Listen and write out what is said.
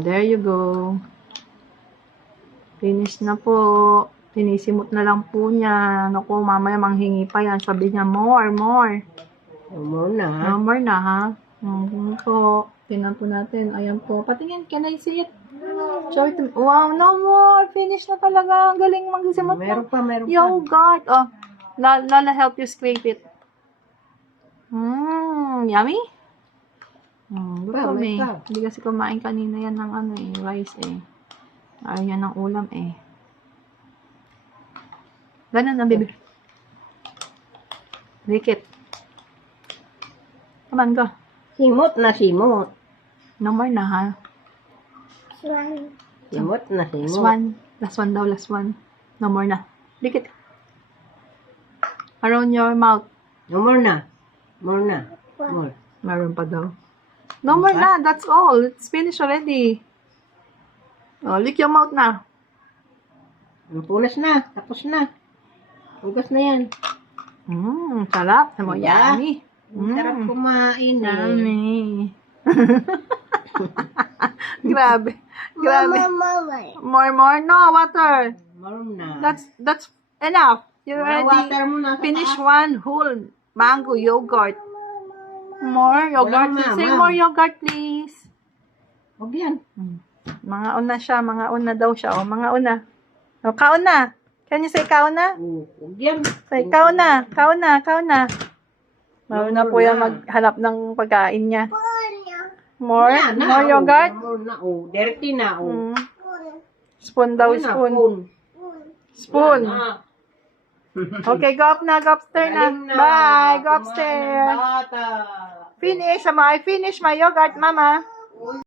There you go. Finish na po. Tinisimot na lang po niya. Naku, mamaya manghingi pa yan. Sabi niya, more. More na. No more na, ha? Po. Tingnan po natin. Ayan po. Patingin, can I see it? Show it to me. Wow, no more. Finish na talaga. Ang galing magsimot Meron pa. Yogurt. Oh, Lola help you scrape it. Yummy? Gusto may eh. pa. Hindi kasi kumain kanina yan ng rice eh. Ayaw yan ng ulam eh. Ganun na, baby. Lick it. Come on, go. Simot na simot. No more na, ha? Simot na Last simot. one. Last one daw, last one. No more na. Lick it. Around your mouth. No more na. More na. More. Meron pa daw. No more na. That's all. It's finished already. Oh, lick your mouth na. Punas na. Tapos na. Hugas na yan. Sarap. Mo, Diba? yummy. Sarap kumain eh. Yummy. Grabe. More. No, water. More na. That's enough. You Water already mo na sa finish taas. one whole mango yogurt. More yogurt. Wala na, Say ma'am. more yogurt, please. Huwag yan. Mga una siya. Mga una daw siya. O, mga una. O, kauna. Can you say kauna? Huwag yan. Say kauna. Mauna po yan maghanap ng pagkain niya. More? Yan na, More yogurt? More na. Dirty na. Spoon daw, Yan na, spoon. Spoon. Na. Okay, go up na. Go upstairs na. Galing na. Bye. Go Kumain ng upstairs. bata. Finish. I finish my yogurt, mama.